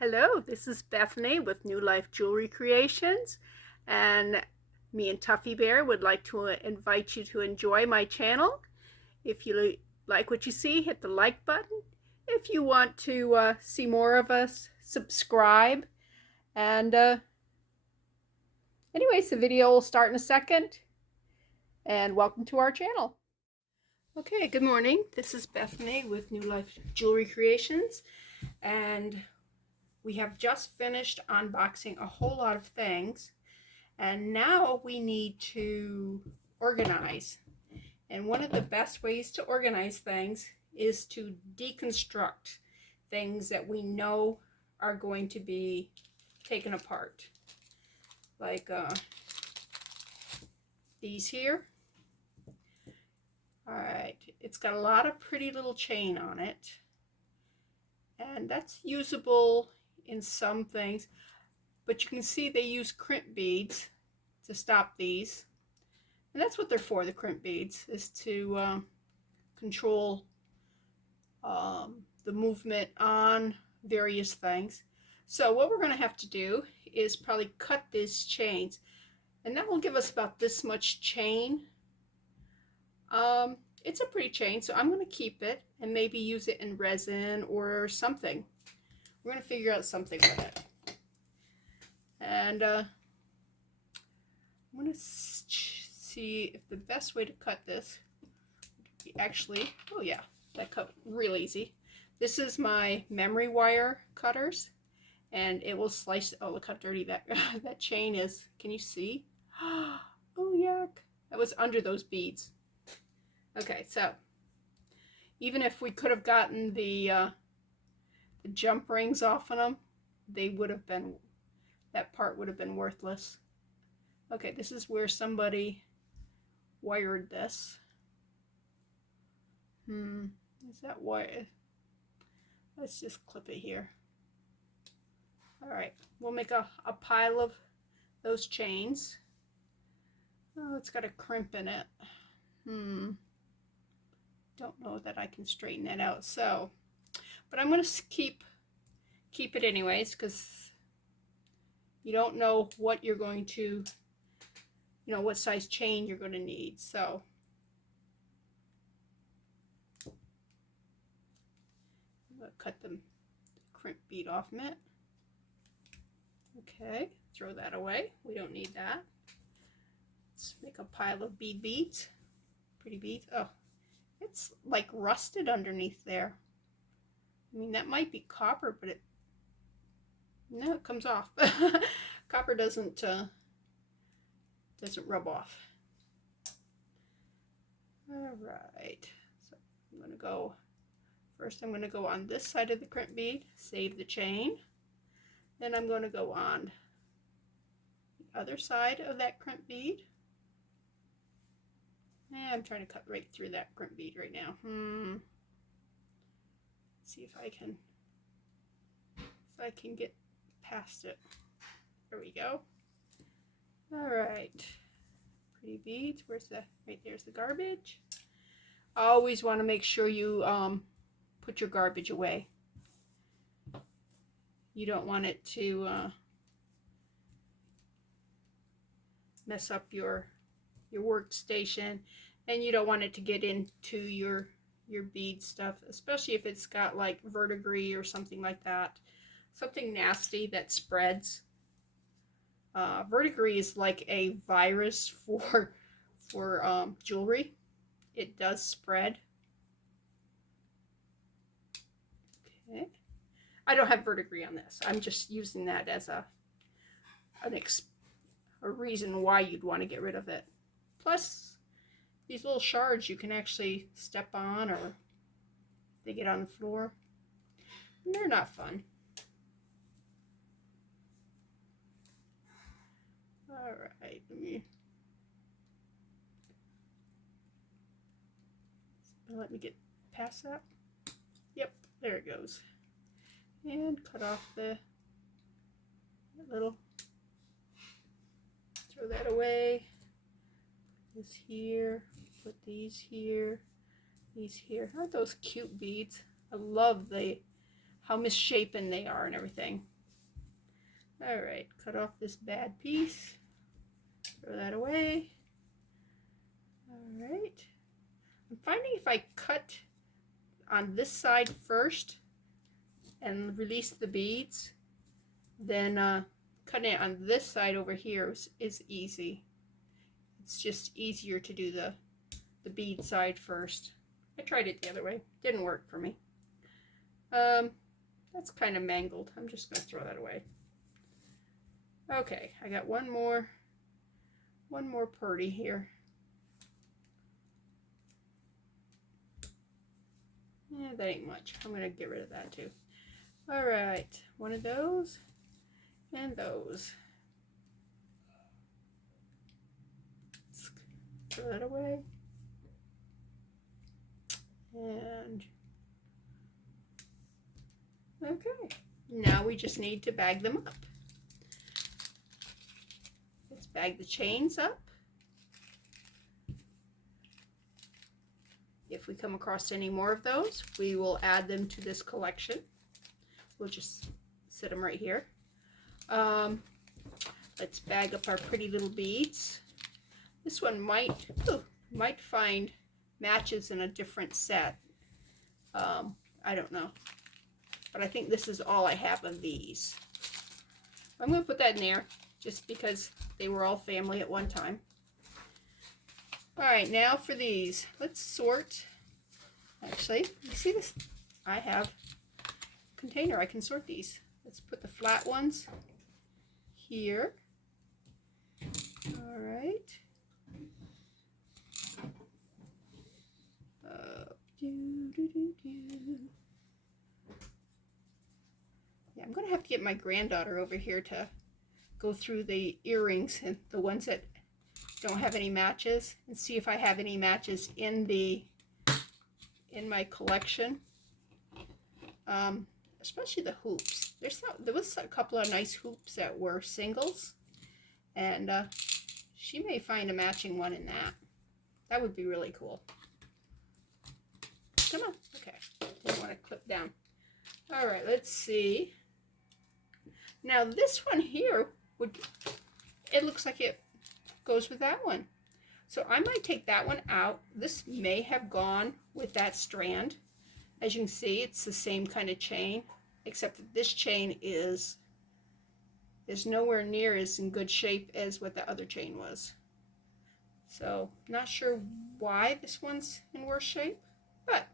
Hello, this is Bethany with New Life Jewelry Creations, and me and Tuffy Bear would like to invite you to enjoy my channel. If you like what you see, hit the like button. If you want to see more of us, subscribe. And anyways, the video will start in a second, and welcome to our channel. Okay, good morning. This is Bethany with New Life Jewelry Creations, and we have just finished unboxing a whole lot of things, and now we need to organize. And one of the best ways to organize things is to deconstruct things that we know are going to be taken apart. Like these here. Alright, it's got a lot of pretty little chain on it. And that's usable in some things. But you can see they use crimp beads to stop these. And that's what they're for, the crimp beads, is to control the movement on various things. So what we're going to have to do is probably cut these chains. And that will give us about this much chain. It's a pretty chain, so I'm going to keep it and maybe use it in resin or something. We're going to figure out something with it. And I'm going to see if the best way to cut this would be actually, oh yeah, that cut real easy. This is my memory wire cutters, and it will slice. Oh, look how dirty that that chain is. Can you see? Oh yuck! That was under those beads. Okay, so even if we could have gotten the jump rings off of them, they would have been, that part would have been worthless. Okay, this is where somebody wired this. Is that wire? Let's just clip it here. Alright, we'll make a pile of those chains. Oh, it's got a crimp in it. Don't know that I can straighten that out. So, but I'm going to keep it anyways, because you don't know what you're going to, what size chain you're going to need. So I'm going to cut the crimp bead off from it. Okay, throw that away. We don't need that. Let's make a pile of beads. Pretty beads. Oh, it's like rusted underneath there. I mean, that might be copper, but no, it comes off. Copper doesn't rub off. All right, so I'm going to go, first I'm going to go on this side of the crimp bead, save the chain. Then I'm going to go on the other side of that crimp bead. I'm trying to cut right through that crimp bead right now. Let's see if I can get past it. There we go. All right, pretty beads. Where's the, right there's the garbage. Always want to make sure you put your garbage away. You don't want it to mess up your workstation, and you don't want it to get into your bead stuff, especially if it's got like verdigris or something like that, something nasty that spreads. Verdigris is like a virus for jewelry. It does spread. Okay, I don't have verdigris on this. I'm just using that as a reason why you'd want to get rid of it. Plus, these little shards you can actually step on, or if they get on the floor, and they're not fun. Alright, let me get past that. Yep, there it goes. And cut off the little, throw that away. Put this here, put these here, these here. Aren't those cute beads? I love how misshapen they are and everything. All right, cut off this bad piece. Throw that away. All right. I'm finding if I cut on this side first and release the beads, then cutting it on this side over here is easy. It's just easier to do the bead side first. I tried it the other way. Didn't work for me. That's kind of mangled. I'm just going to throw that away. Okay, I got one more purdy here. Yeah, that ain't much. I'm going to get rid of that too. All right, one of those and those. Let's throw that away. And okay, now we just need to bag them up. Let's bag the chains up. If we come across any more of those, we will add them to this collection. We'll just set them right here. Let's bag up our pretty little beads. This one might find matches in a different set. I don't know. But I think this is all I have of these. I'm going to put that in there just because they were all family at one time. All right, now for these. Let's sort. Actually, you see this? I have a container. I can sort these. Let's put the flat ones here. All right. Yeah, I'm going to have to get my granddaughter over here to go through the earrings and the ones that don't have any matches and see if I have any matches in my collection. Especially the hoops. There was a couple of nice hoops that were singles, and she may find a matching one in that. That would be really cool. Come on. Okay. Didn't want to clip down. All right, let's see. Now this one here it looks like it goes with that one. So I might take that one out. This may have gone with that strand. As you can see, it's the same kind of chain, except that this chain is nowhere near as in good shape as what the other chain was. So not sure why this one's in worse shape, but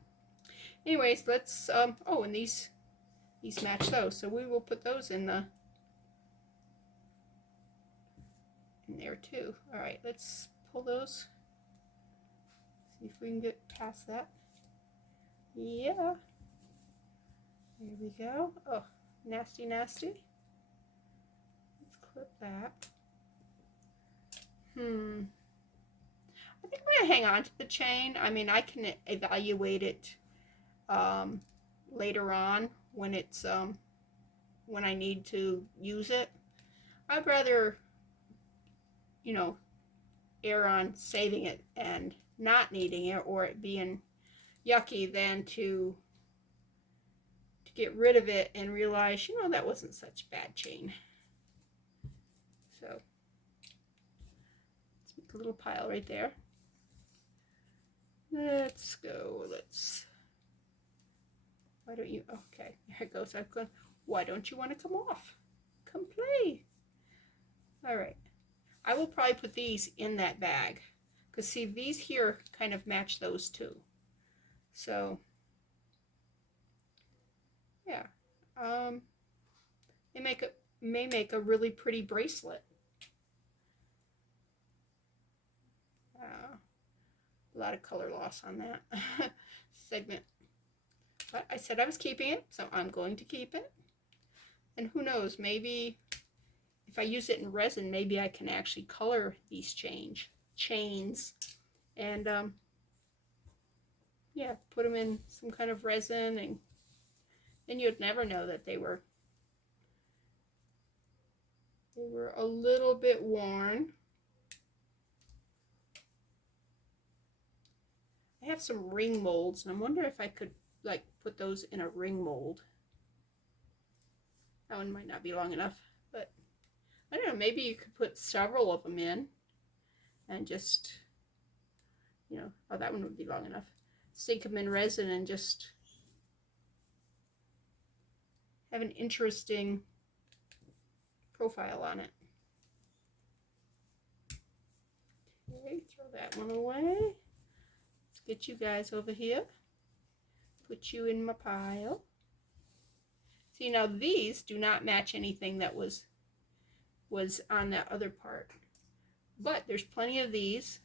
anyways, let's oh, and these match those, so we will put those in there too. All right, let's pull those, see if we can get past that. Yeah, there we go. Oh, nasty. Let's clip that. I think I'm gonna hang on to the chain. I mean, I can evaluate it later on when it's when I need to use it. I'd rather, you know, err on saving it and not needing it, or it being yucky, than to get rid of it and realize, you know, that wasn't such bad chain. So let's make a little pile right there. Let's go. Why don't you? Okay, there it goes. I've gone. Why don't you want to come off? Come play. All right. I will probably put these in that bag, because see, these here kind of match those two. So yeah, they may make a really pretty bracelet. A lot of color loss on that segment. But I said I was keeping it, so I'm going to keep it. And who knows, maybe if I use it in resin, maybe I can actually color these chains and yeah, put them in some kind of resin, and then you'd never know that they were a little bit worn. I have some ring molds, and I'm wondering if I could like put those in a ring mold. That one might not be long enough, but I don't know, maybe you could put several of them in and just, you know, oh, that one would be long enough. Sink them in resin and just have an interesting profile on it. Okay, throw that one away. Let's get you guys over here. Put you in my pile. See, now these do not match anything that was on that other part. But there's plenty of these,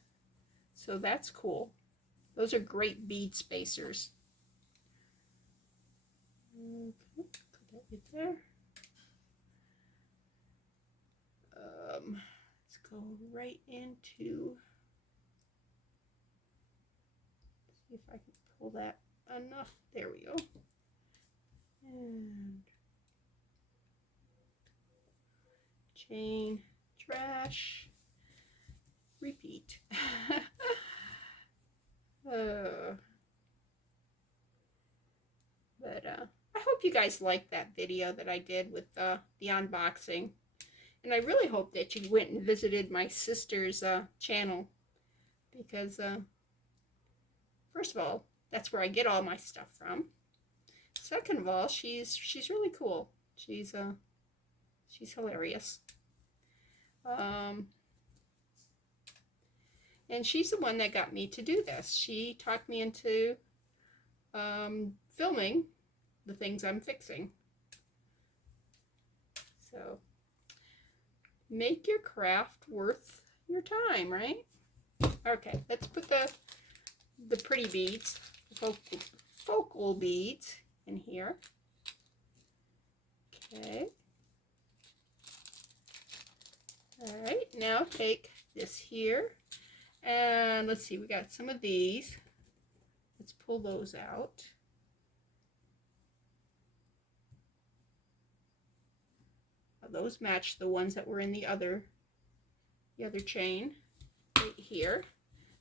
so that's cool. Those are great bead spacers. Okay, put that right there. Let's go right into, see if I can pull that enough. There we go. And chain, trash, repeat. I hope you guys liked that video that I did with the unboxing. And I really hope that you went and visited my sister's channel, because first of all, that's where I get all my stuff from. Second of all, she's really cool. She's hilarious. And she's the one that got me to do this. She talked me into filming the things I'm fixing. So make your craft worth your time, right? Okay, let's put the pretty beads, the focal beads in here. Okay. All right, now take this here, and let's see, we got some of these. Let's pull those out. Those match the ones that were in the other chain right here.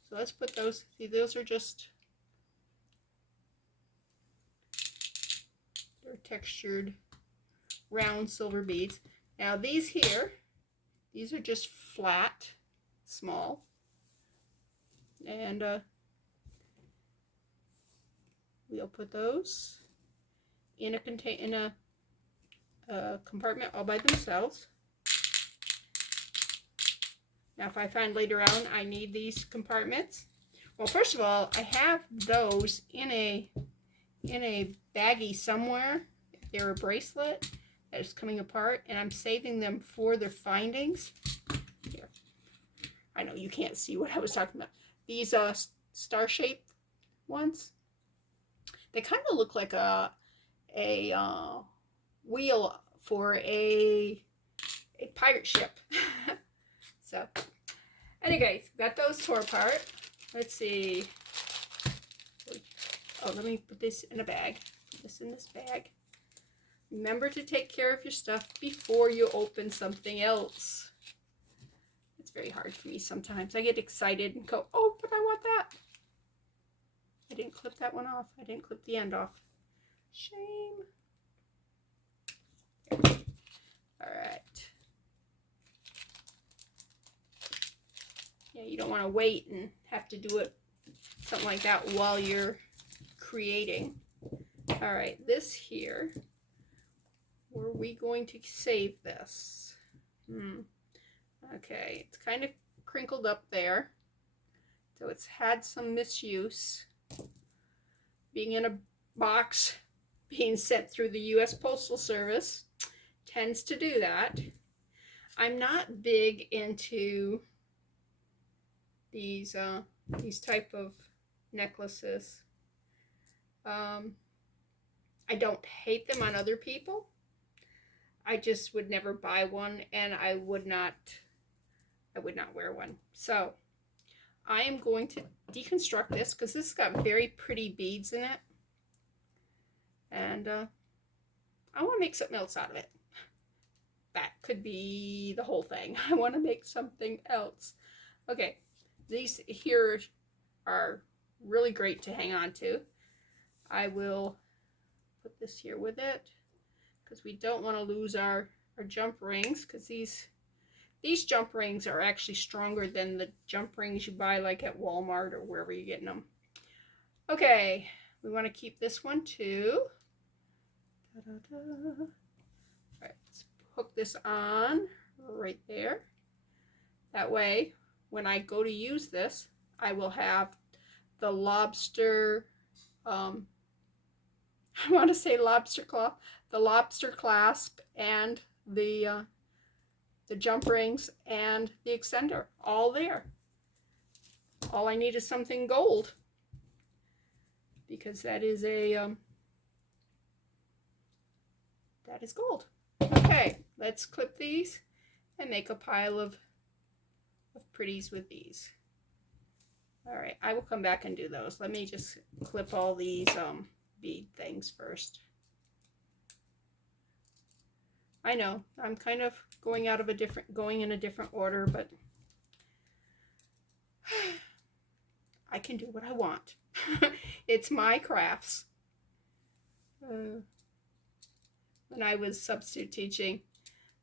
So let's put those, see, those are just, they're textured round silver beads. Now these here, these are just flat, small, and we'll put those in a compartment all by themselves. Now if I find later on I need these compartments, well, first of all, I have those in a baggie somewhere. They're a bracelet that is coming apart, and I'm saving them for their findings. Here, I know you can't see what I was talking about. These star-shaped ones, they kind of look like a wheel for a pirate ship. So anyways, got those tore apart. Let's see. Oh, let me put this in a bag. Put this in this bag. Remember to take care of your stuff before you open something else. It's very hard for me sometimes. I get excited and go, oh, but I want that. I didn't clip that one off. I didn't clip the end off. Shame. All right. Yeah, you don't want to wait and have to do it, something like that, while you're creating. All right, this here, where are we going to save this? Okay, it's kind of crinkled up there, so it's had some misuse. Being in a box, being sent through the U.S. Postal Service tends to do that. I'm not big into these type of necklaces. I don't hate them on other people. I just would never buy one, and I would not wear one. So I am going to deconstruct this because this has got very pretty beads in it, and I want to make something else out of it. That could be the whole thing. I want to make something else. Okay, these here are really great to hang on to. I will put this here with it. because we don't want to lose our jump rings, because these jump rings are actually stronger than the jump rings you buy like at Walmart or wherever you're getting them. Okay, we want to keep this one too. Da-da-da. All right, let's hook this on right there. That way, when I go to use this, I will have the lobster, I want to say lobster claw, the lobster clasp, and the jump rings and the extender all there. All I need is something gold, because that is that is gold. Okay, let's clip these and make a pile of pretties with these. All right, I will come back and do those. Let me just clip all these bead things first. I know I'm kind of going in a different order, but I can do what I want. It's my crafts. When I was substitute teaching,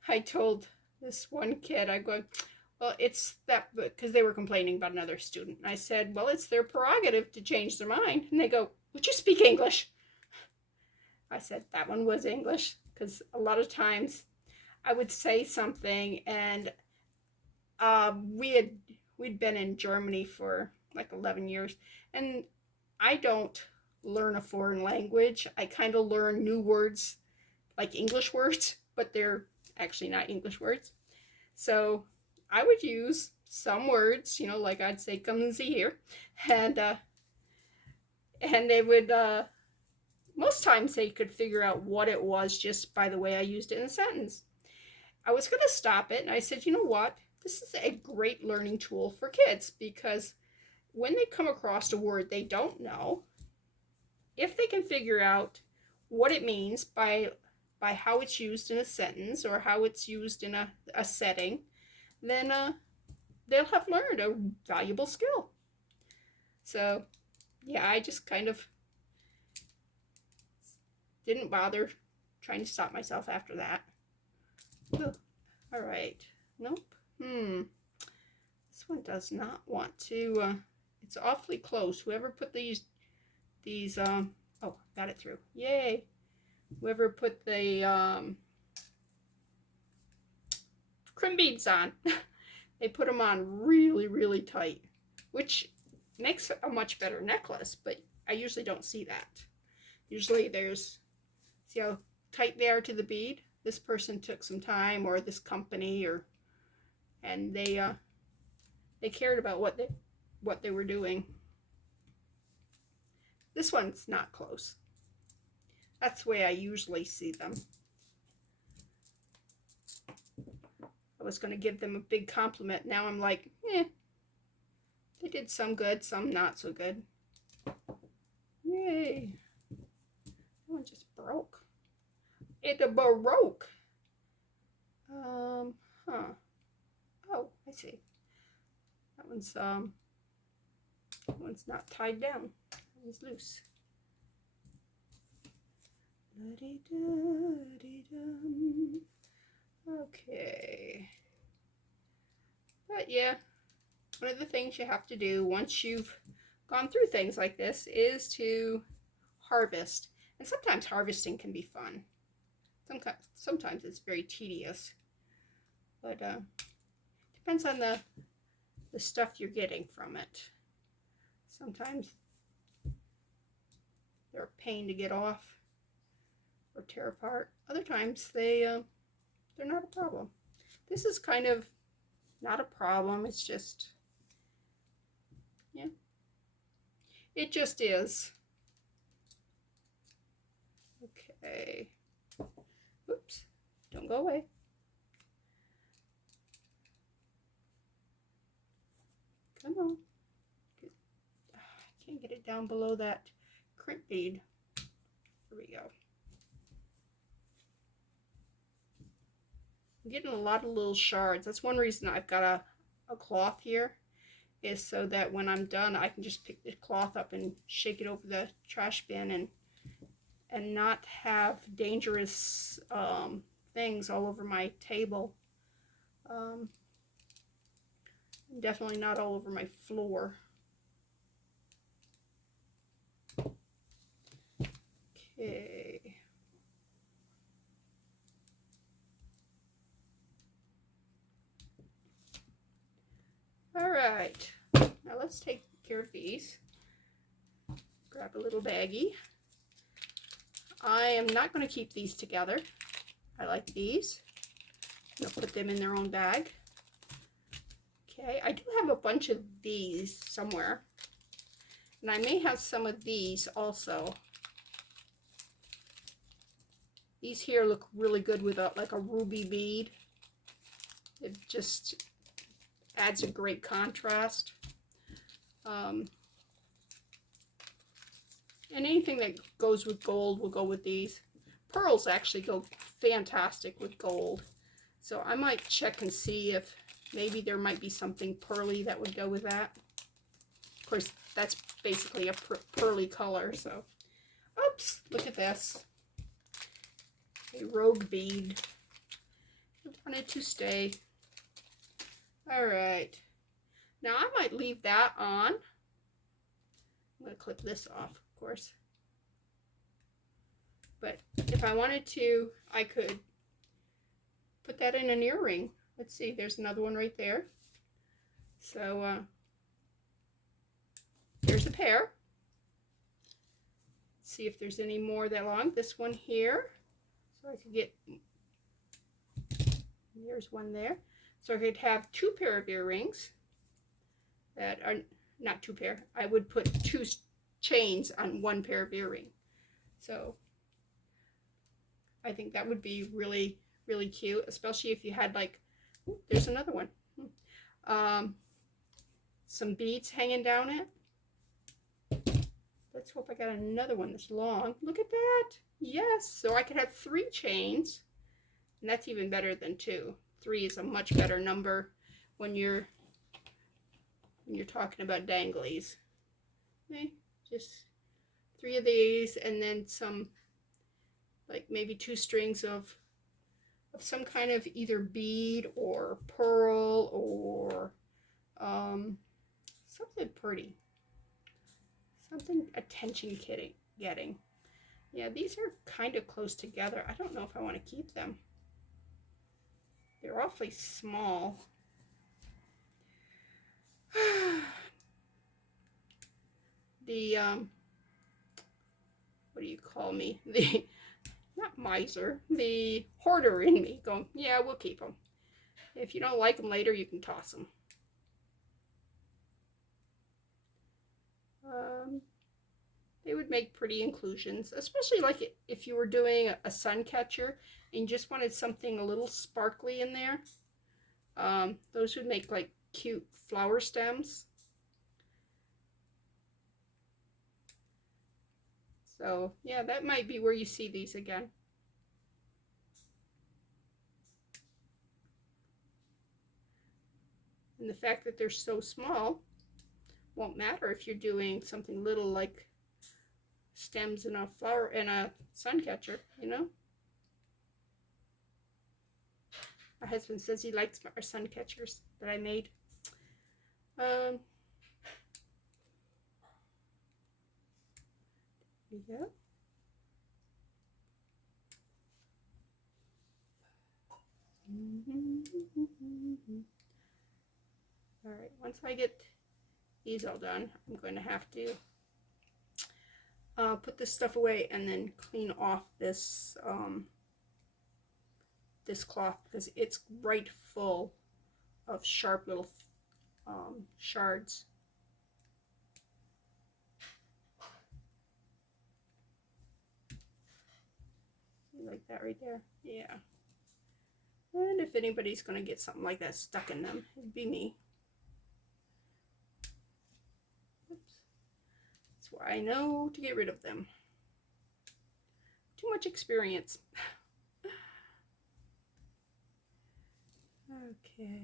I told this one kid, I go, well, it's that, because they were complaining about another student. And I said, well, it's their prerogative to change their mind. And they go, would you speak English? I said, that one was English, because a lot of times I would say something, and we'd been in Germany for like 11 years, and I don't learn a foreign language. I kind of learn new words, like English words, but they're actually not English words. So I would use some words, you know, like I'd say, "Kommen Sie here," and they would, most times they could figure out what it was just by the way I used it in a sentence. I was going to stop it, and I said, you know what? This is a great learning tool for kids, because when they come across a word they don't know, if they can figure out what it means by how it's used in a sentence or how it's used in a setting, then they'll have learned a valuable skill. So, yeah, I just kind of didn't bother trying to stop myself after that. Oh, all right. Nope. This one does not want to. It's awfully close. Whoever put these. Oh, got it through. Yay! Whoever put the crimp beads on, they put them on really, really tight, which makes a much better necklace. But I usually don't see that. Usually there's, see how tight they are to the bead. This person took some time, or this company, and they cared about what they were doing. This one's not close. That's the way I usually see them. I was going to give them a big compliment. Now I'm like, they did some good, some not so good. Yay. That one just broke. It broke. Oh, I see. That one's not tied down. It was loose. Okay. But yeah, one of the things you have to do once you've gone through things like this is to harvest. And sometimes harvesting can be fun. Sometimes it's very tedious. But depends on the stuff you're getting from it. Sometimes they're a pain to get off or tear apart. Other times they're not a problem. This is kind of not a problem. It's just, yeah, it just is. Okay. Oops, don't go away. Come on. I can't get it down below that crimp bead. There we go. I'm getting a lot of little shards. That's one reason I've got a cloth here, is so that when I'm done I can just pick the cloth up and shake it over the trash bin and not have dangerous things all over my table. Um, definitely not all over my floor. Okay. All right. Now let's take care of these. Grab a little baggie. I am not going to keep these together. I like these. I'm going to put them in their own bag. Okay, I do have a bunch of these somewhere. And I may have some of these also. These here look really good with like a ruby bead. It just adds a great contrast. And anything that goes with gold will go with these. Pearls actually go fantastic with gold. So I might check and see if maybe there might be something pearly that would go with that. Of course, that's basically a pearly color, so. Oops, look at this. A rogue bead. I wanted to stay. All right. Now I might leave that on. I'm going to clip this off, of course. But if I wanted to, I could put that in an earring. Let's see, there's another one right there. So there's a pair. Let's see if there's any more that long. This one here. So I could get, there's one there. So I could have two pair of earrings that are not two pair. I would put two chains on one pair of earring. So I think that would be really, really cute, especially if you had like, ooh, there's another one. Some beads hanging down it. Let's hope I got another one that's long. Look at that. Yes, so I could have 3 chains, and that's even better than 2. 3 is a much better number when you're talking about danglies. Okay, just 3 of these, and then some, like maybe 2 strings of some kind of either bead or pearl or something pretty, something attention getting. Yeah, these are kind of close together. I don't know if I want to keep them. They're awfully small. The what do you call me? The not miser, the hoarder in me going, yeah, we'll keep them. If you don't like them later, you can toss them. They would make pretty inclusions, especially like if you were doing a sun catcher and you just wanted something a little sparkly in there. Those would make like cute flower stems. So yeah, that might be where you see these again. And the fact that they're so small won't matter if you're doing something little like stems in a flower and a sun catcher, you know. My husband says he likes our sun catchers that I made. There you go. All right, once I get these all done, I'm going to have to put this stuff away and then clean off this this cloth because it's right full of sharp little shards. You like that right there? Yeah. And if anybody's going to get something like that stuck in them, it'd be me. Oops. That's why I know to get rid of them. Too much experience. Okay.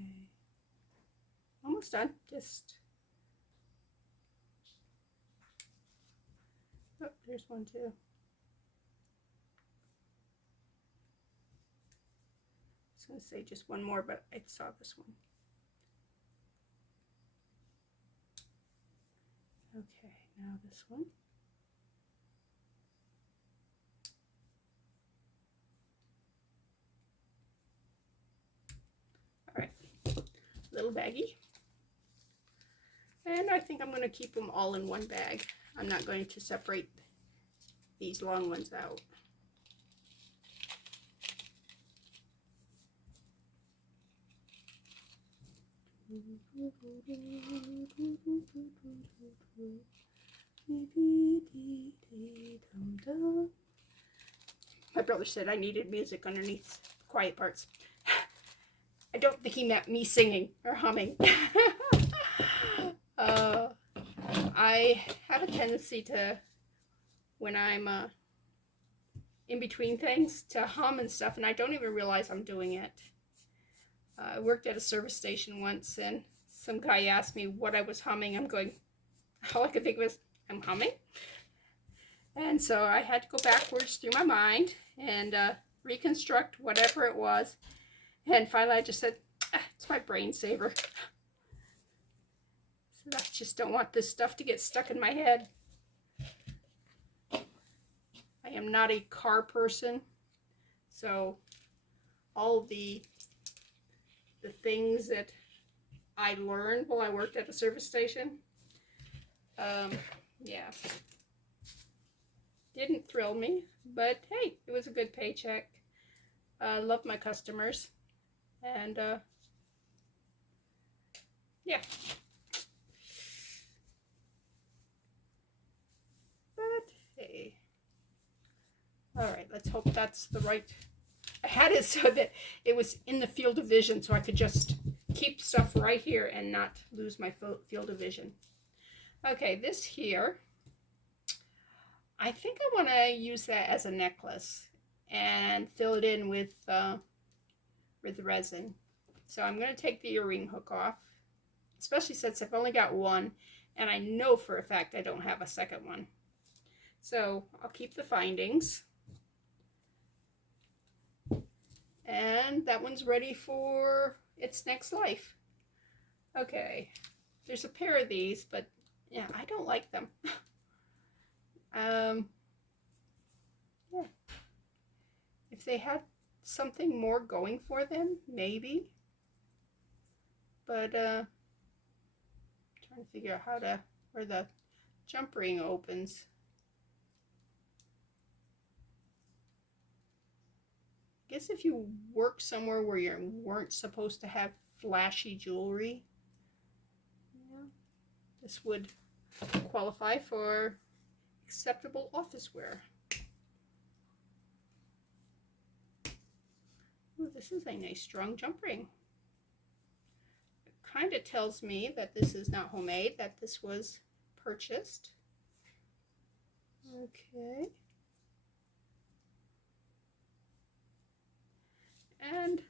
Almost done. Just. Oh, there's one too. going to say just one more, but I saw this one. Okay, now this one. All right, little baggie. And I think I'm going to keep them all in one bag. I'm not going to separate these long ones out. My brother said I needed music underneath quiet parts. I don't think he meant me singing or humming. I have a tendency to, when I'm in between things, to hum and stuff, and I don't even realize I'm doing it. I worked at a service station once, and some guy asked me what I was humming. I'm going, all I could think was, I'm humming? And so I had to go backwards through my mind and reconstruct whatever it was. And finally I just said, it's my brain saver. So I just don't want this stuff to get stuck in my head. I am not a car person, so all the things that I learned while I worked at a service station, yeah, didn't thrill me, but hey, it was a good paycheck. Love my customers, and yeah. But hey, all right, let's hope that's the right. I had it so that it was in the field of vision, so I could just keep stuff right here and not lose my field of vision. Okay, this here, I think I want to use that as a necklace and fill it in with resin. So I'm going to take the earring hook off, especially since I've only got one, and I know for a fact I don't have a second one. So I'll keep the findings. And that one's ready for its next life. Okay, there's a pair of these, but yeah, I don't like them. Yeah. If they had something more going for them, maybe. But trying to figure out how to, where the jump ring opens. I guess if you work somewhere where you weren't supposed to have flashy jewelry, yeah, this would qualify for acceptable office wear. Ooh, this is a nice strong jump ring. It kind of tells me that this is not homemade, that this was purchased. Okay. And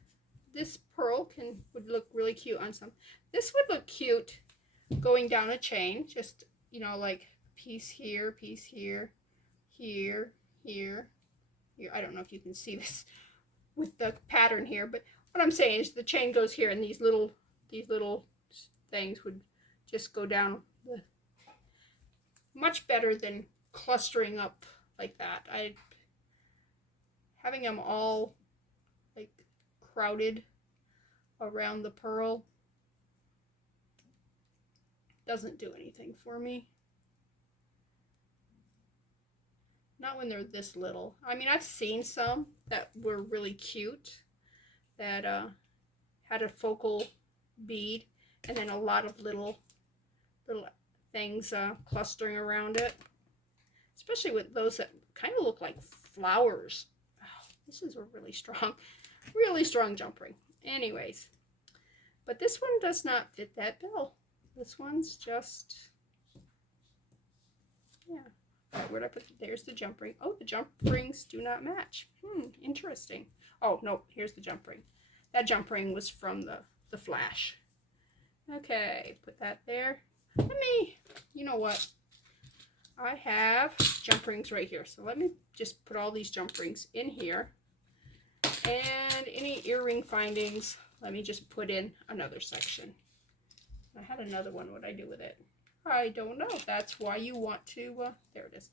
this pearl would look really cute on some. This would look cute going down a chain, just, you know, like piece here, here, here, here. I don't know if you can see this with the pattern here, but what I'm saying is the chain goes here, and these little things would just go down much better than clustering up like that. Having them all like crowded around the pearl doesn't do anything for me. Not when they're this little. I mean, I've seen some that were really cute that had a focal bead and then a lot of little things clustering around it. Especially with those that kind of look like flowers. Oh, this is a really strong jump ring. Anyways, but this one does not fit that bill. This one's just, yeah. All right, where'd I put there's the jump ring. Oh, the jump rings do not match. Interesting. Oh, no, here's the jump ring. That jump ring was from the flash. Okay, put that there. You know what? I have jump rings right here. So let me just put all these jump rings in here. And any any earring findings, let me just put in another section. I had another one. What did I do with it? I don't know. That's why you want to, there it is.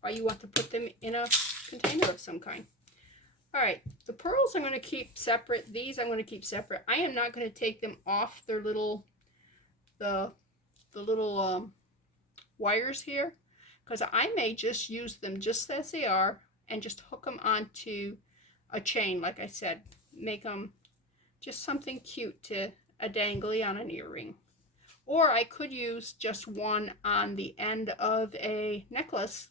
Why you want to put them in a container of some kind. All right, the pearls I'm going to keep separate. These I'm going to keep separate. I am not going to take them off their little, the little wires here, because I may just use them just as they are and just hook them onto a chain, like I said. Make them just something cute to a dangly on an earring. Or I could use just one on the end of a necklace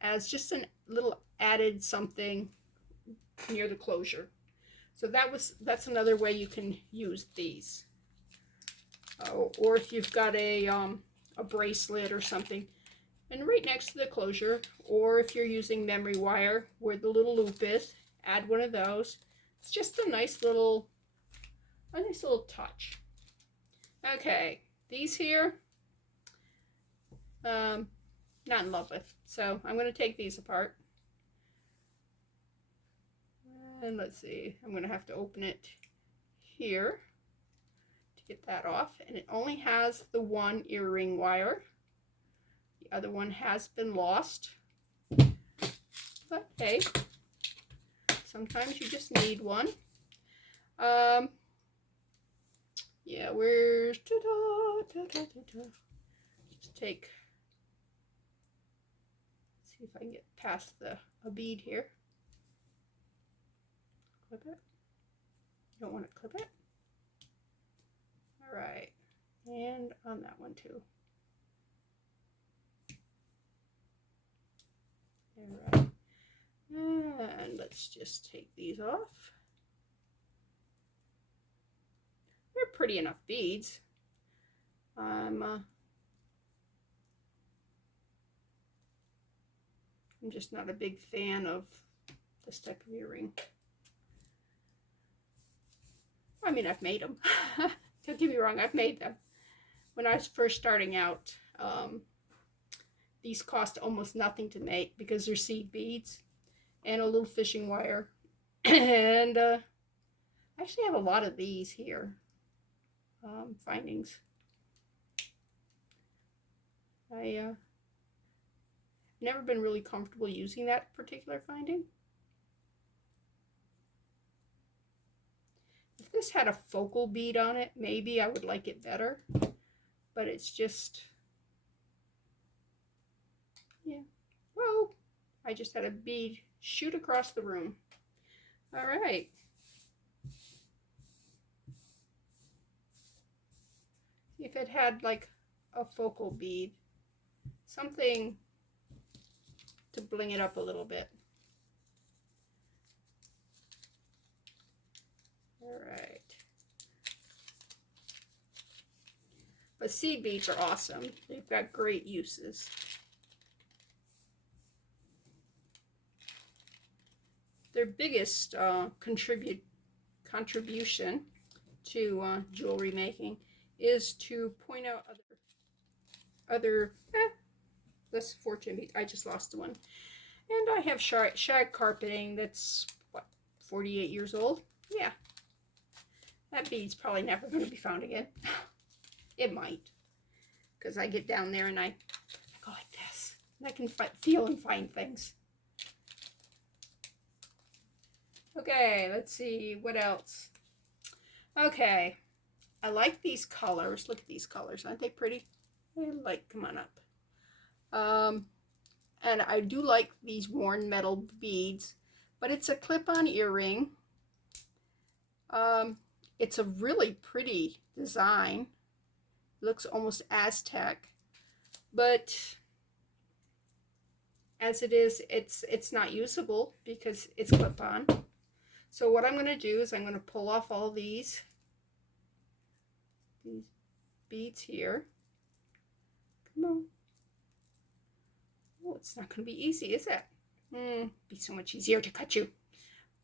as just a little added something near the closure. So that's another way you can use these. Oh, or if you've got a bracelet or something, and right next to the closure, or if you're using memory wire where the little loop is, add one of those. It's just a nice little touch. Okay, these here, not in love with, so I'm going to take these apart. And let's see, I'm going to have to open it here to get that off. And it only has the one earring wire. The other one has been lost. But hey, sometimes you just need one. Yeah, where's... Just take... See if I can get past a bead here. Clip it. You don't want to clip it. All right, and on that one too. All right, and let's just take these off. They're pretty enough beads. I'm just not a big fan of this type of earring. I mean, I've made them. Don't get me wrong, I've made them. When I was first starting out, these cost almost nothing to make because they're seed beads and a little fishing wire. And I actually have a lot of these here, findings. I never been really comfortable using that particular finding. If this had a focal bead on it, maybe I would like it better, but it's just, yeah. Whoa, I just had a bead shoot across the room. All right. If it had like a focal bead, something to bling it up a little bit. All right. But seed beads are awesome. They've got great uses. Their biggest contribution to jewelry making is to point out other less fortune beads. I just lost one. And I have shag carpeting that's, what, 48 years old? Yeah. That bead's probably never going to be found again. It might. Because I get down there and I go like this. And I can feel and find things. Okay, let's see. What else? Okay. I like these colors. Look at these colors. Aren't they pretty? Come on up. And I do like these worn metal beads. But it's a clip-on earring. It's a really pretty design. It looks almost Aztec, but as it is, it's not usable because it's clip-on. So what I'm going to do is I'm going to pull off all these beads here. Come on. Oh, it's not going to be easy, is it? Be so much easier to cut you.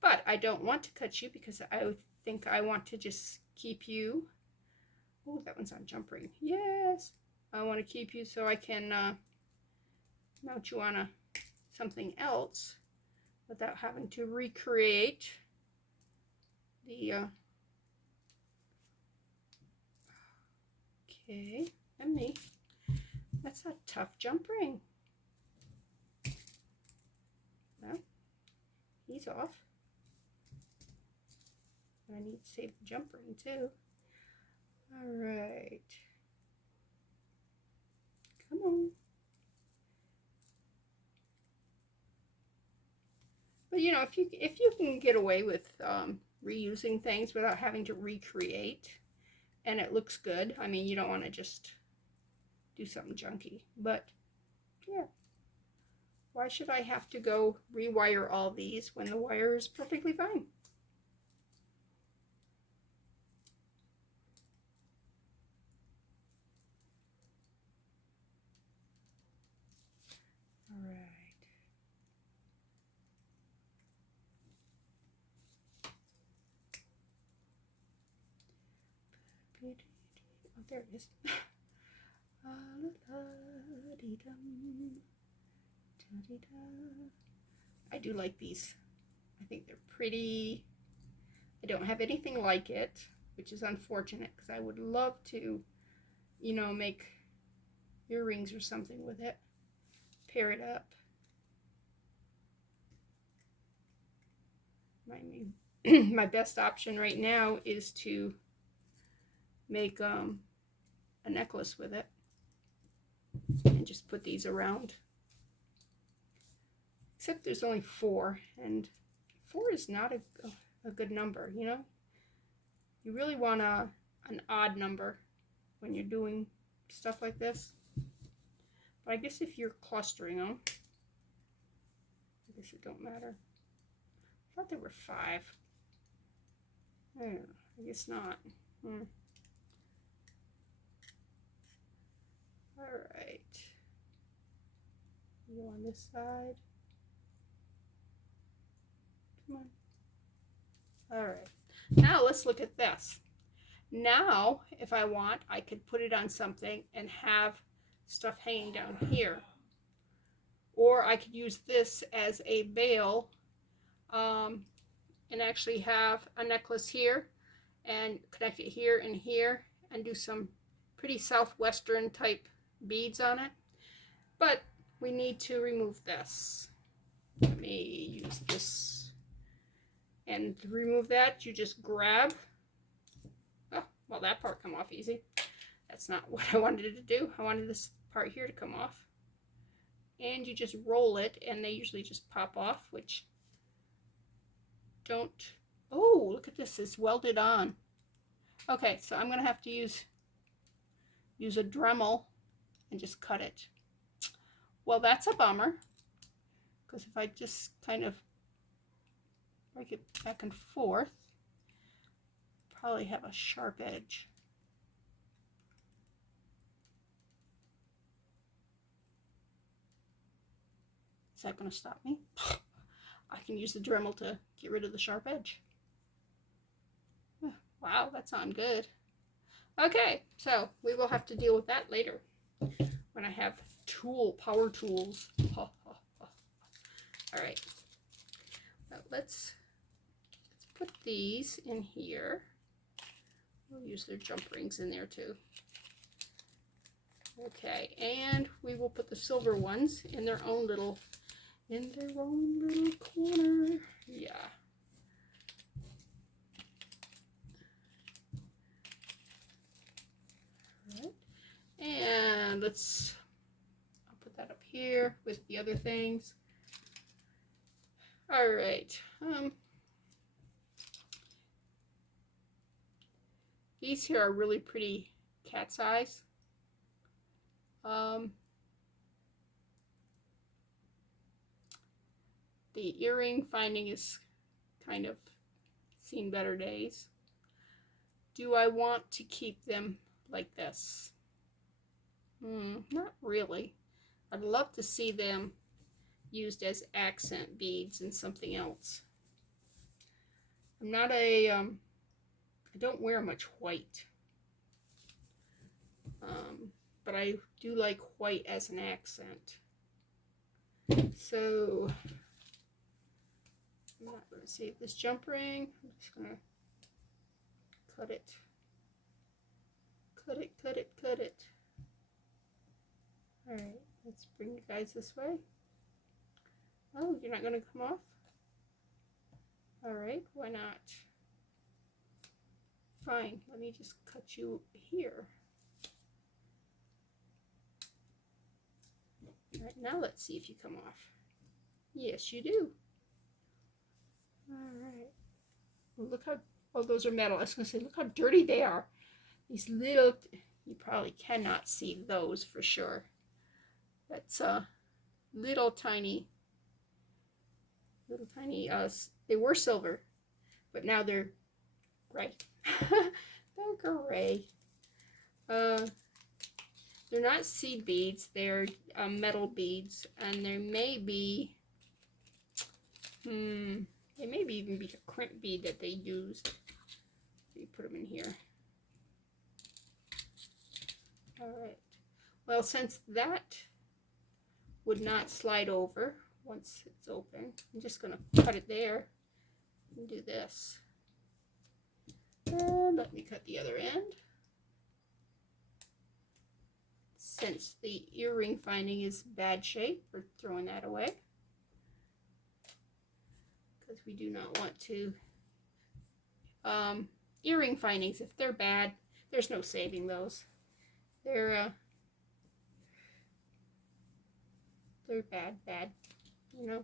But I don't want to cut you because I think I want to just keep you. Oh, that one's on jump ring. Yes. I want to keep you so I can mount you on something else without having to recreate the, okay, and me. That's a tough jump ring. Well, he's off. I need to save the jump ring too. All right. Come on. But you know, if you can get away with reusing things without having to recreate, and it looks good. I mean, you don't want to just do something junky, but yeah. Why should I have to go rewire all these when the wire is perfectly fine? All right. Oh, there it is. I do like these. I think they're pretty. I don't have anything like it, which is unfortunate because I would love to, you know, make earrings or something with it. Pair it up. My best option right now is to make a necklace with it and just put these around. Except there's only 4, and 4 is not a good number, you know? You really want an odd number when you're doing stuff like this. But I guess if you're clustering them, I guess it don't matter. I thought there were 5. I don't know, I guess not. Alright. You on this side. Come on. Alright. Now let's look at this. Now, if I want, I could put it on something and have stuff hanging down here. Or I could use this as a veil and actually have a necklace here and connect it here and here and do some pretty southwestern type beads on it. But we need to remove this. Let me use this. And to remove that, you just grab. Oh, well, that part come off easy. That's not what I wanted it to do. I wanted this part here to come off. And you just roll it, and they usually just pop off, which don't. Oh, look at this. It's welded on. Okay, so I'm going to have to use a Dremel and just cut it. Well, that's a bummer, because if I just kind of break it back and forth, probably have a sharp edge. Is that going to stop me? I can use the Dremel to get rid of the sharp edge. Wow, that sounds good. Okay, so we will have to deal with that later when I have power tools. All right, now let's put these in here. We'll use their jump rings in there too. Okay, and we will put the silver ones in their own little corner. Yeah. All right. And I'll put that up here with the other things. All right. These here are really pretty cat's eyes. The earring finding is kind of seen better days. Do I want to keep them like this? Not really. I'd love to see them used as accent beads and something else. I'm not I don't wear much white. But I do like white as an accent. So I'm not going to save this jump ring. I'm just going to cut it. Cut it, cut it, cut it. Alright, let's bring you guys this way. Oh, you're not going to come off? Alright, why not? Fine, let me just cut you here. Alright, now let's see if you come off. Yes, you do. Alright. Well, look how, oh, those are metal. I was going to say, look how dirty they are. These little, you probably cannot see those for sure. That's little tiny, they were silver, but now they're gray. They're gray. They're not seed beads, they're metal beads, and there may be, they maybe even be a crimp bead that they used. You put them in here. Alright, well, since that would not slide over once it's open, I'm just going to cut it there and do this. And let me cut the other end. Since the earring finding is bad shape, we're throwing that away. Because we do not want to, earring findings, if they're bad, there's no saving those. They're bad, you know.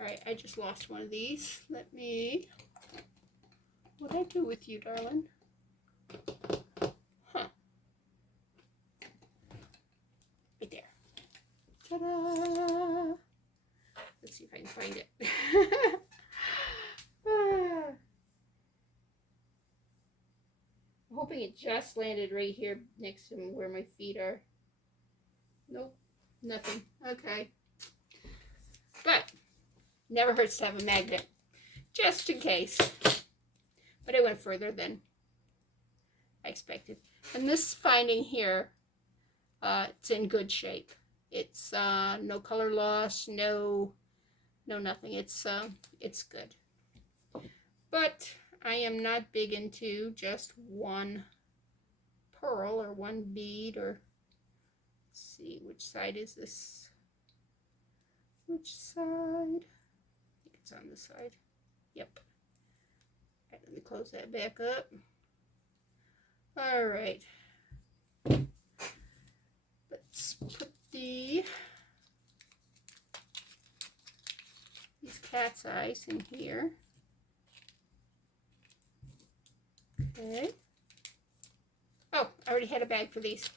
Alright, I just lost one of these. Let me, what'd I do with you, darling? Huh. Right there. Ta-da! Let's see if I can find it. I'm hoping it just landed right here next to where my feet are. Nope, nothing. Okay. But, never hurts to have a magnet, just in case. But it went further than I expected. And this finding here, it's in good shape. It's no color loss, no nothing. It's good. But I am not big into just one pearl or one bead, or let's see, which side is this? Which side? I think it's on this side. Yep. Right, let me close that back up. All right. Let's put these cat's eyes in here. Okay. Oh, I already had a bag for these.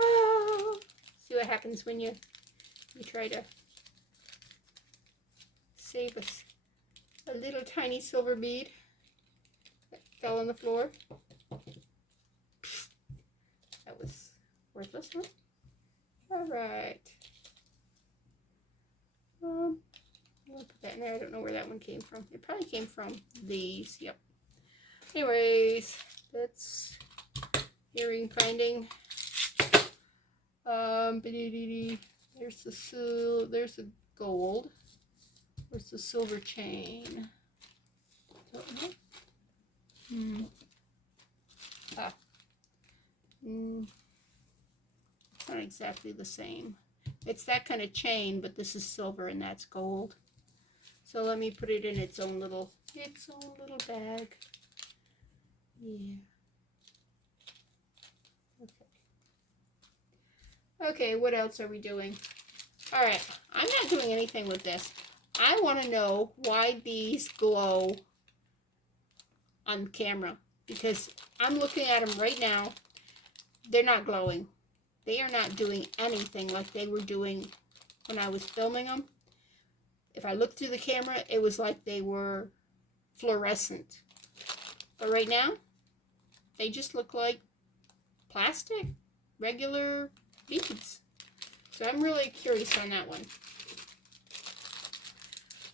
Oh, see what happens when you try to save us a little tiny silver bead that fell on the floor. That was worthless, huh? All right. I'm gonna put that in there. I don't know where that one came from. It probably came from these. Yep. Anyways, that's earring finding. There's the gold. Where's the silver chain? Don't know. It's not exactly the same. It's that kind of chain, but this is silver and that's gold. So let me put it in its own little bag. Yeah. Okay, what else are we doing? All right, I'm not doing anything with this. I want to know why these glow on camera, because I'm looking at them right now. They're not glowing. They are not doing anything like they were doing when I was filming them. If I looked through the camera, it was like they were fluorescent. But right now, they just look like plastic, regular beads. So I'm really curious on that one.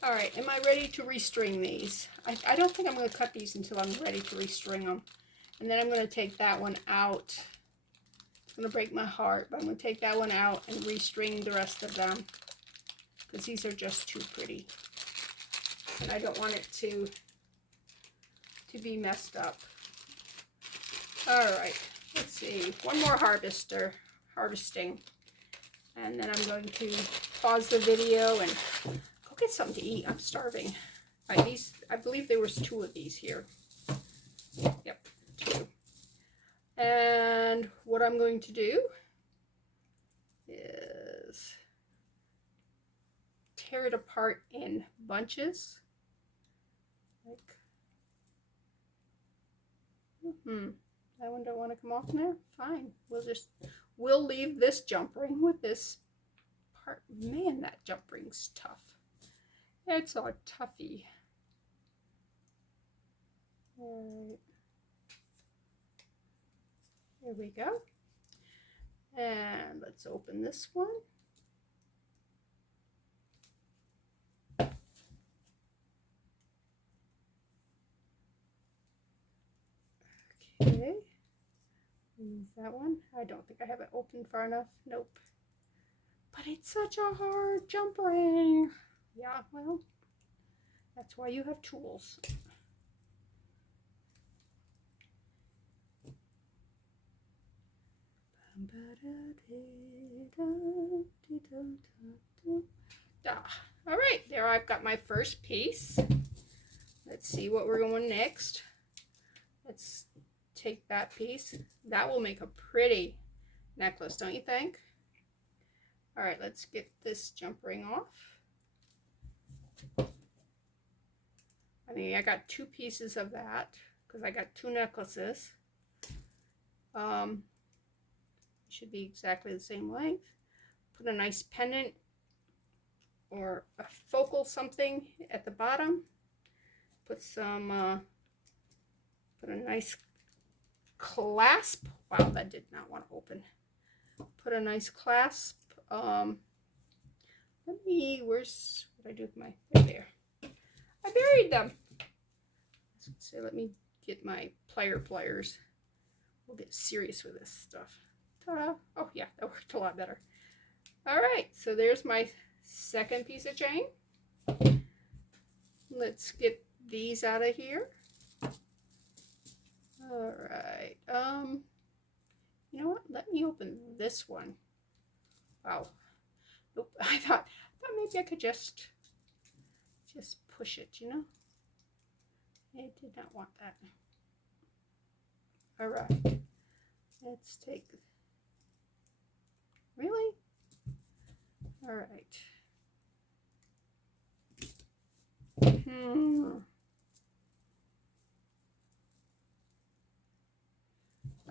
Alright, am I ready to restring these? I don't think I'm going to cut these until I'm ready to restring them. And then I'm going to take that one out. It's going to break my heart, but I'm going to take that one out and restring the rest of them. Because these are just too pretty. And I don't want it to be messed up. All right, let's see, one more harvesting, and then I'm going to pause the video and go get something to eat. I'm starving. I believe there was 2 of these here. Yep, 2. And what I'm going to do is tear it apart in bunches. Like, that one don't want to come off now? Fine. We'll leave this jump ring with this part. Man, that jump ring's tough. It's a toughie. Alright. There we go. And let's open this one. Okay. Move that one. I don't think I have it open far enough. Nope. But it's such a hard jump ring. Yeah, well, that's why you have tools. All right, there I've got my first piece. Let's see what we're going next. Let's take that piece. That will make a pretty necklace, don't you think? All right, let's get this jump ring off. I mean, I got 2 pieces of that because I got 2 necklaces. Should be exactly the same length. Put a nice pendant or a focal something at the bottom. Put some, put a nice clasp. Wow, that did not want to open. Put a nice clasp. Where's, what did I do with my, there. I buried them. So let me get my pliers. We'll get serious with this stuff. Ta-da. Oh yeah, that worked a lot better. All right, so there's my second piece of chain. Let's get these out of here. All right. You know what? Let me open this one. Wow. Nope. I thought maybe I could just push it, you know? I did not want that. All right. Let's take. Really? All right.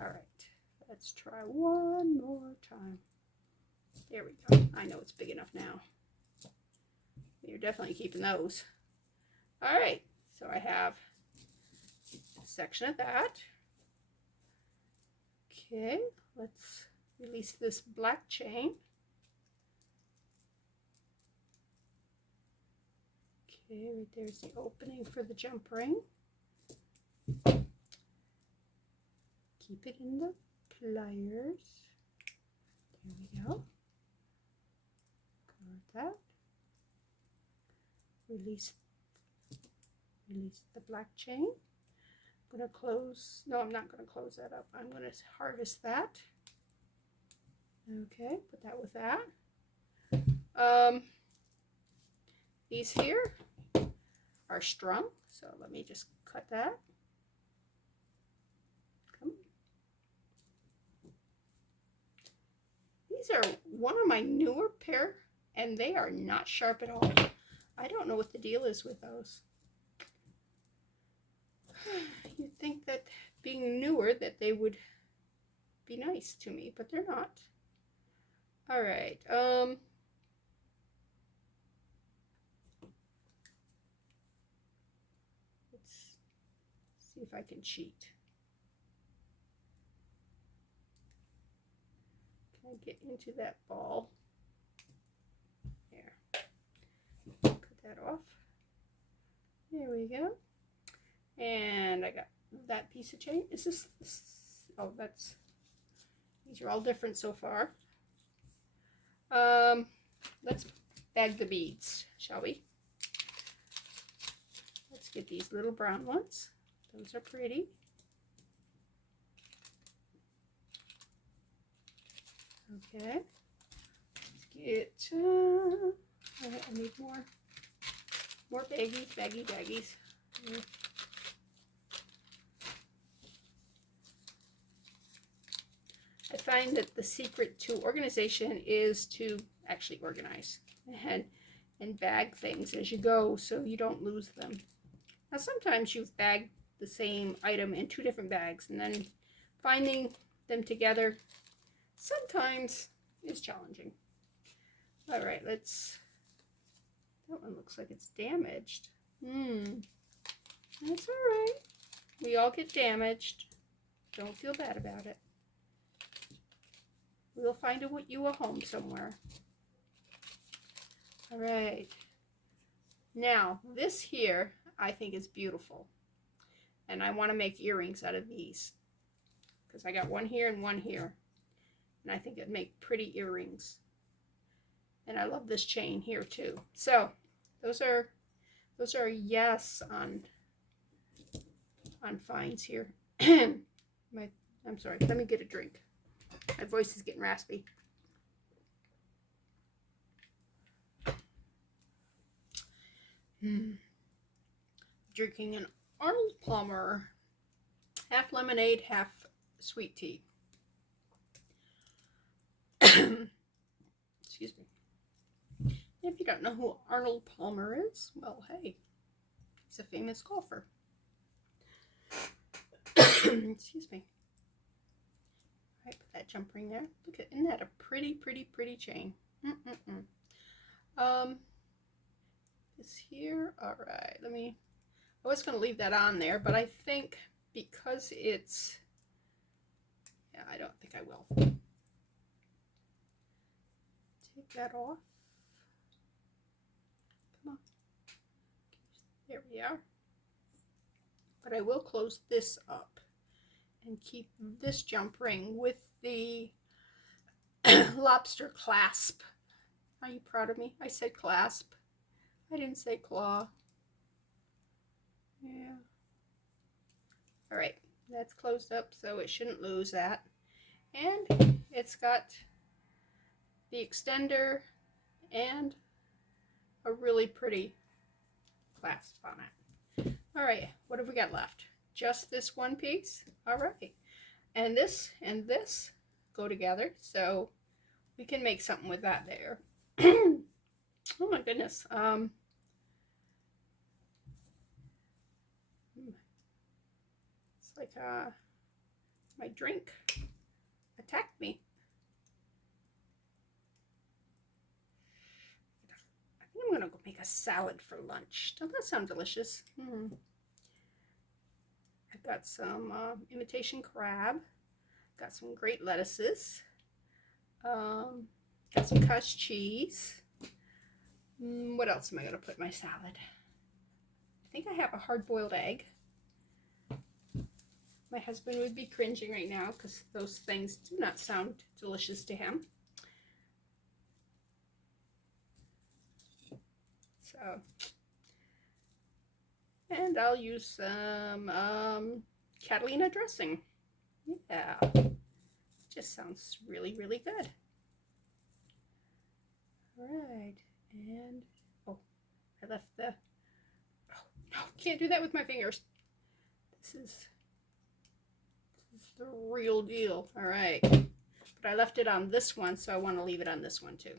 All right. Let's try one more time. There we go. I know it's big enough now. You're definitely keeping those. All right. So I have a section of that. Okay. Let's release this black chain. Okay, right there's the opening for the jump ring. Keep it in the pliers. There we go. Got that. Release the black chain. I'm going to close, no, I'm not going to close that up. I'm going to harvest that. Okay, put that with that. These here are strung, so let me just cut that. Come. These are one of my newer pair, and they are not sharp at all. I don't know what the deal is with those. You'd think that being newer that they would be nice to me, but they're not. All right. Let's see if I can cheat. Can I get into that ball? There. Cut that off. There we go. And I got that piece of chain. Is this, oh, that's, these are all different so far. Let's bag the beads, shall we? Let's get these little brown ones. Those are pretty. Okay. Let's get, I need more baggies. Yeah. I find that the secret to organization is to actually organize and bag things as you go so you don't lose them. Now sometimes you've bagged the same item in 2 different bags, and then finding them together sometimes is challenging. All right, that one looks like it's damaged. That's all right. We all get damaged. Don't feel bad about it. We'll find you a home somewhere. All right. Now, this here I think is beautiful. And I want to make earrings out of these. Because I got one here and one here. And I think it'd make pretty earrings. And I love this chain here too. So, those are a yes on finds here. I'm sorry, let me get a drink. My voice is getting raspy. Drinking an Arnold Palmer, half lemonade, half sweet tea. Excuse me. If you don't know who Arnold Palmer is, well, hey, he's a famous golfer. Excuse me. All right, put that jump ring there. Look at, isn't that a pretty chain? This here, all right, I was going to leave that on there, but I think because it's, yeah, I don't think I will. Take that off. Come on. There we are. But I will close this up and keep this jump ring with the lobster clasp. Are you proud of me? I said clasp. I didn't say claw. Yeah. All right, that's closed up, so it shouldn't lose that. And it's got the extender and a really pretty clasp on it. All right, what have we got left? Just this one piece. All right, and this go together, so we can make something with that there. Oh my goodness. It's like my drink attacked me. I think I'm gonna go make a salad for lunch. Doesn't that sound delicious? I've got some imitation crab. Got some great lettuces. Got some cottage cheese. What else am I going to put in my salad? I think I have a hard-boiled egg. My husband would be cringing right now because those things do not sound delicious to him. So, and I'll use some Catalina dressing. Yeah, just sounds really good. All right, and oh, I left the, oh no, can't do that with my fingers. This is the real deal. All right, but I left it on this one, so I want to leave it on this one too.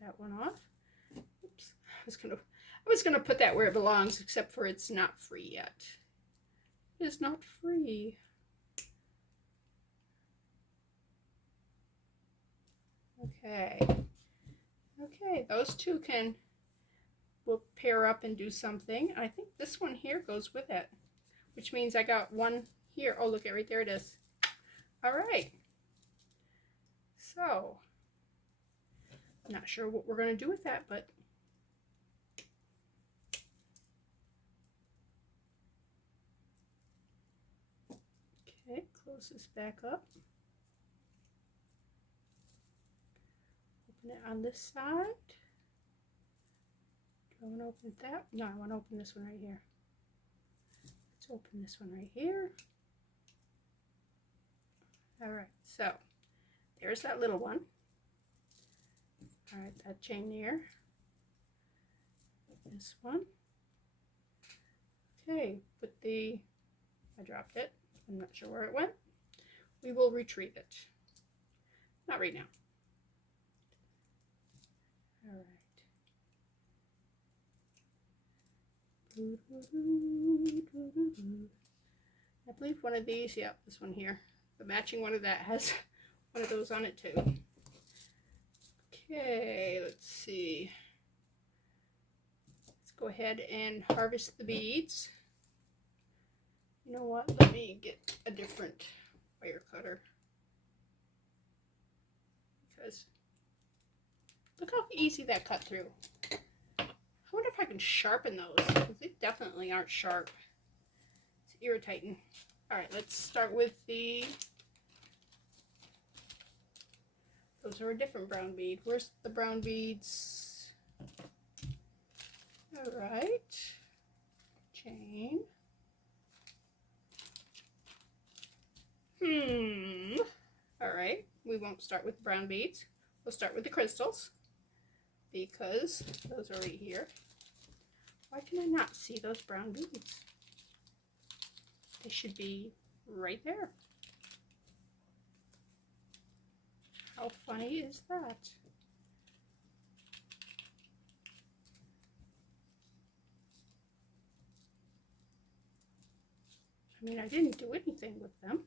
That one off. Oops. I was gonna put that where it belongs, except for it's not free yet. It is not free. Okay. Okay, those two will pair up and do something. I think this one here goes with it, which means I got one here. Oh, look at right there it is. All right. So, not sure what we're going to do with that, but okay, close this back up. Open it on this side. I want to open that? No, I want to open this one right here. Let's open this one right here. All right, so there's that little one. All right, that chain there. This one. Okay, I dropped it. I'm not sure where it went. We will retrieve it. Not right now. All right. I believe one of these, yeah, this one here. The matching one of that has one of those on it too. Okay, let's see. Let's go ahead and harvest the beads. You know what? Let me get a different wire cutter. Because look how easy that cut through. I wonder if I can sharpen those, because they definitely aren't sharp. It's irritating. All right, let's start with those are a different brown bead. Where's the brown beads? All right, chain. All right, we won't start with brown beads. We'll start with the crystals, because those are right here. Why can I not see those brown beads? They should be right there. How funny is that? I mean, I didn't do anything with them.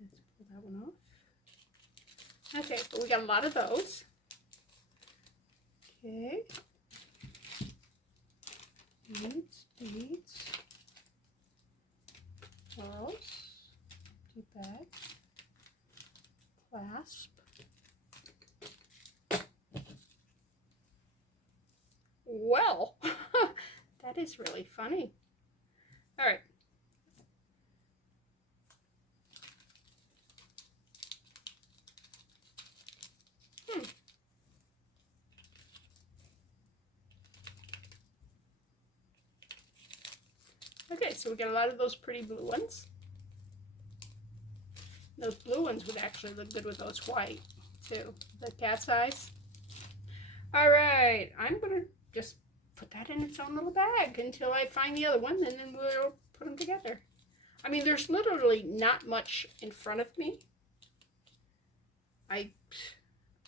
Let's pull that one off. Okay, but we got a lot of those. Okay. Beads, beads, pearls, empty bag, clasp. Well, that is really funny. All right. Okay, so we got a lot of those pretty blue ones. Those blue ones would actually look good with those white too. The cat's eyes. All right, I'm gonna just put that in its own little bag until I find the other one, and then we'll put them together. I mean, there's literally not much in front of me. I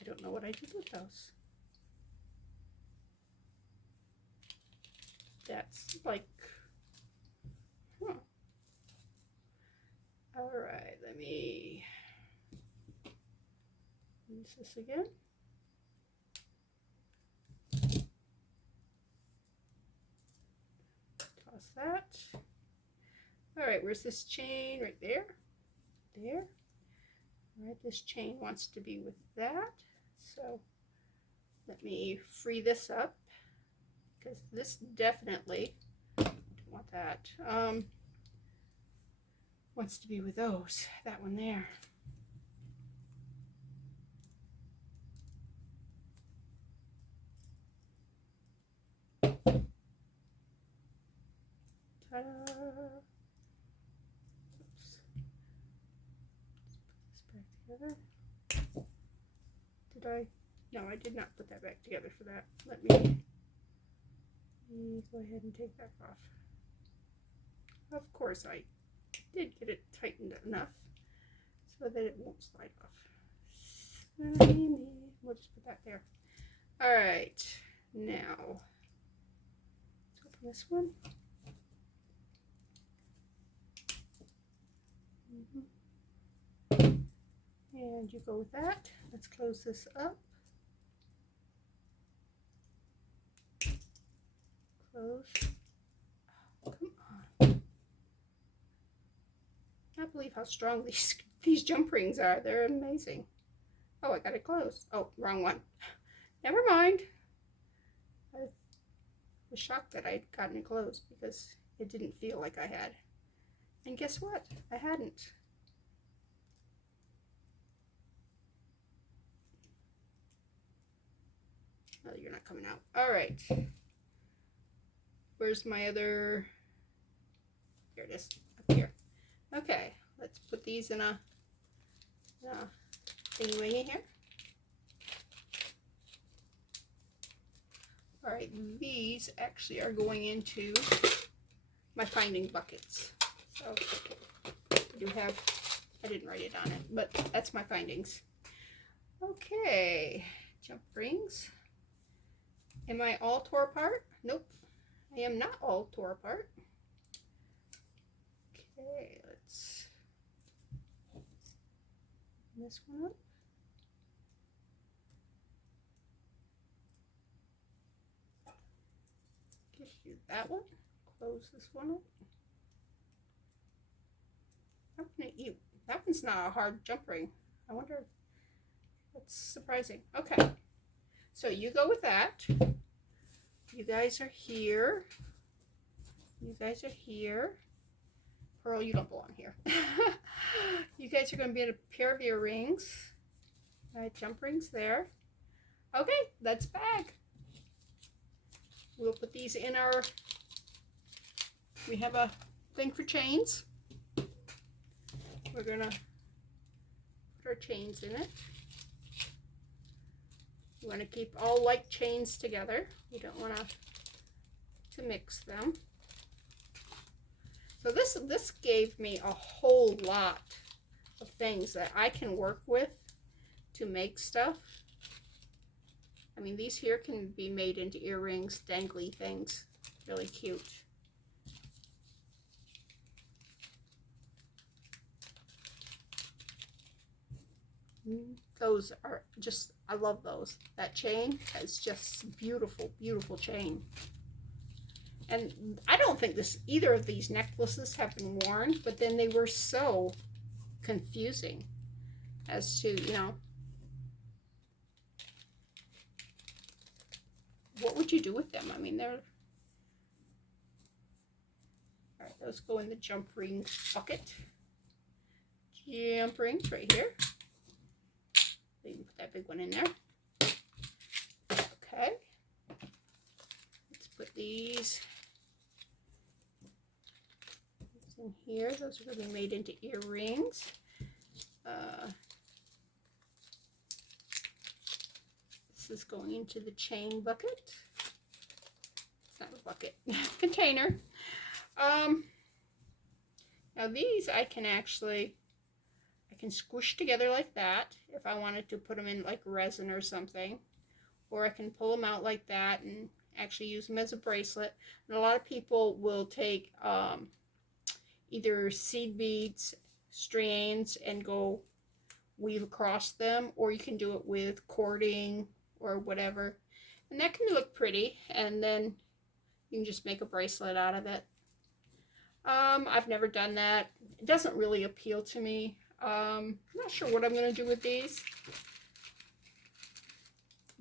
don't know what I did with those. That's like, huh. All right, let me use this again. Toss that. All right, where's this chain? Right there. There. All right, this chain wants to be with that. So let me free this up, because this definitely don't want that. Wants to be with those. That one there. Ta-da! Oops. Let's put this back together. Did I? No, I did not put that back together for that. Let me go ahead and take that off. Of course, I did get it tightened enough so that it won't slide off. We'll just put that there. All right, now let's open this one. And you go with that. Let's close this up. Close. Oh, come on. I can't believe how strong these jump rings are. They're amazing. Oh, I got it closed. Oh, wrong one. Never mind. I was shocked that I'd gotten it closed because it didn't feel like I had. And guess what? I hadn't. Oh, you're not coming out. All right. Where's my other? Here it is, up here. Okay, let's put these in a thingy here. All right, these actually are going into my finding buckets. So I do have, I didn't write it on it, but that's my findings. Okay, jump rings. Am I all tore apart? Nope, I am not all tore apart. Okay, let's open this one up. Just do that one. Close this one up. That one's not a hard jump ring. I wonder. That's surprising. Okay, so you go with that. You guys are here. You guys are here. Pearl, you don't belong here. You guys are going to be in a pair of earrings. Jump rings there. Okay, that's bag. We'll put these in our, we have a thing for chains. We're going to put our chains in it. You want to keep all like chains together. You don't want to mix them. So this gave me a whole lot of things that I can work with to make stuff. I mean, these here can be made into earrings, dangly things. Really cute. Those are just, I love those. That chain is just beautiful, beautiful chain. And I don't think either of these necklaces have been worn, but then they were so confusing as to, you know, what would you do with them? I mean, they're, all right, those go in the jump ring bucket. Jump rings right here. You can put that big one in there. Okay. Let's put these in here. Those are going to be made into earrings. This is going into the chain bucket. It's not a bucket, container. Now these I can squish together like that if I wanted to put them in like resin or something, or I can pull them out like that and actually use them as a bracelet. And a lot of people will take either seed beads, strands, and go weave across them, or you can do it with cording or whatever, and that can look pretty, and then you can just make a bracelet out of it. I've never done that. It doesn't really appeal to me. I'm not sure what I'm going to do with these.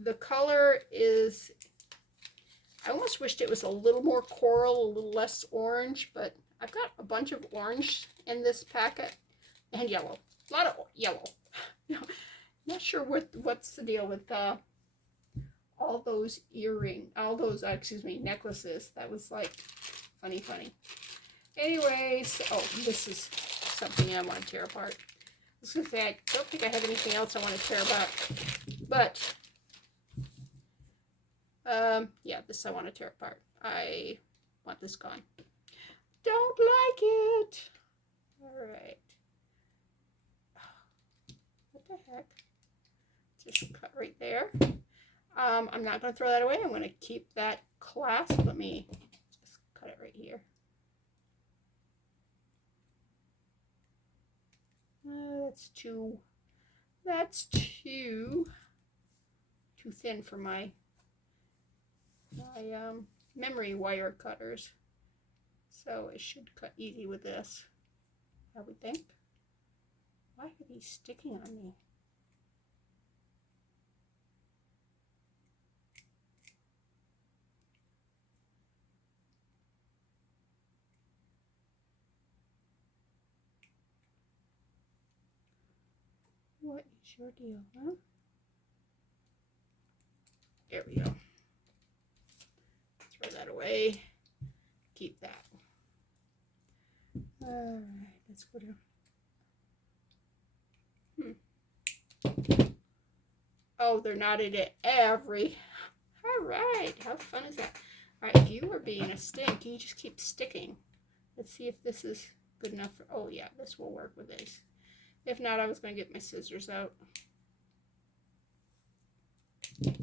The color is, I almost wished it was a little more coral, a little less orange, but I've got a bunch of orange in this packet, and yellow. A lot of yellow. Not sure what's the deal with all those necklaces. That was like funny. Anyways, oh, this is something I want to tear apart. I was going to say, I don't think I have anything else I want to tear apart, but yeah, this I want to tear apart. I want this gone. Don't like it. All right. What the heck? Just cut right there. I'm not going to throw that away. I'm going to keep that clasp. Let me just cut it right here. That's too thin for my memory wire cutters. So it should cut easy with this, I would think. Why are these sticking on me? What is your deal, huh? There we go. Throw that away. Keep that. Alright, let's go to... Oh, they're not in it every... Alright, how fun is that? Alright, if you were being a stink, you just keep sticking. Let's see if this is good enough for... Oh yeah, this will work with this. If not, I was going to get my scissors out. Put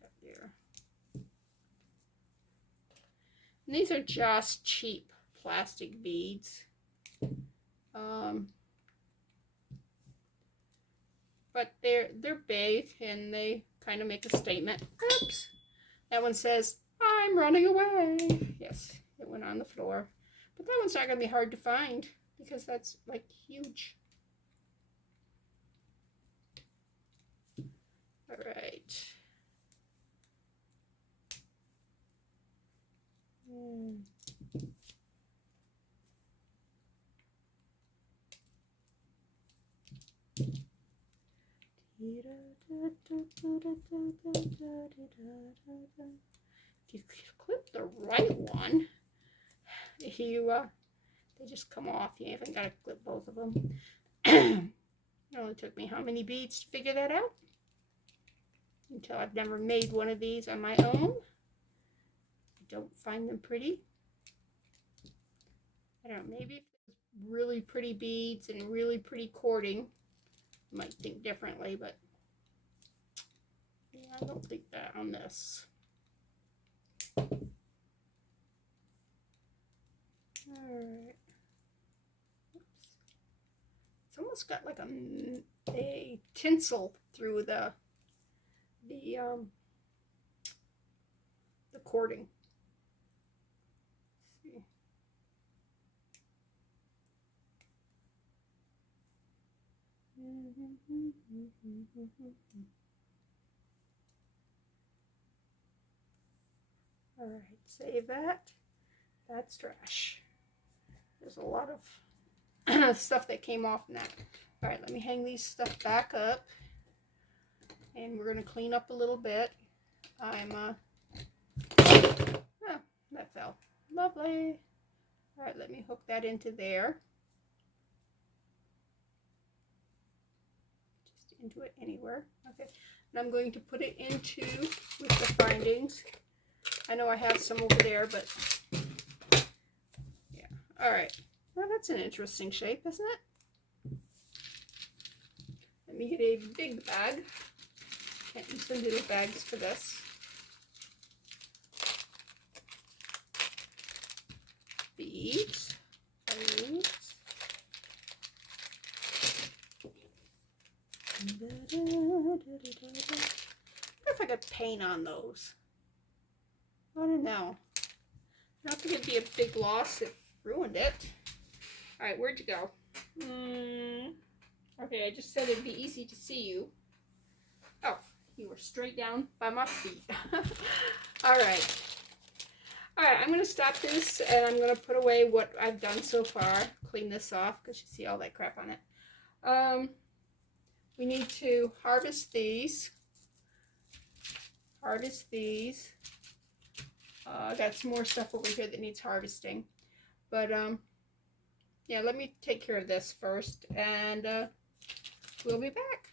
that there. And these are just cheap plastic beads. But they're big and they kind of make a statement. Oops. That one says, "I'm running away." Yes, it went on the floor. But that one's not going to be hard to find because that's like huge. All right. If you clip the right one, they just come off. You haven't got to clip both of them. It only took me how many beads to figure that out? Until I've never made one of these on my own. I don't find them pretty. I don't know, maybe if it's really pretty beads and really pretty cording, I might think differently, but yeah, I don't think that on this. Alright. It's almost got like a tinsel through the cording. Let's see. All right, save that. That's trash. There's a lot of stuff that came off in that. All right, let me hang these stuff back up. And we're going to clean up a little bit. Oh, that fell. Lovely. All right, let me hook that into there. Just into it anywhere. Okay, and I'm going to put it into with the findings. I know I have some over there, but yeah. All right. Well, that's an interesting shape, isn't it? Let me get a big bag. Can't use some little bags for this. Beads. Beads. I wonder if I could paint on those. I don't know. I don't think it'd be a big loss if it ruined it. Alright, where'd you go? Okay, I just said it'd be easy to see you. Oh, you were straight down by my feet. Alright. Alright, I'm going to stop this and I'm going to put away what I've done so far. Clean this off because you see all that crap on it. We need to harvest these. Harvest these. I got some more stuff over here that needs harvesting. But, yeah, let me take care of this first. And we'll be back.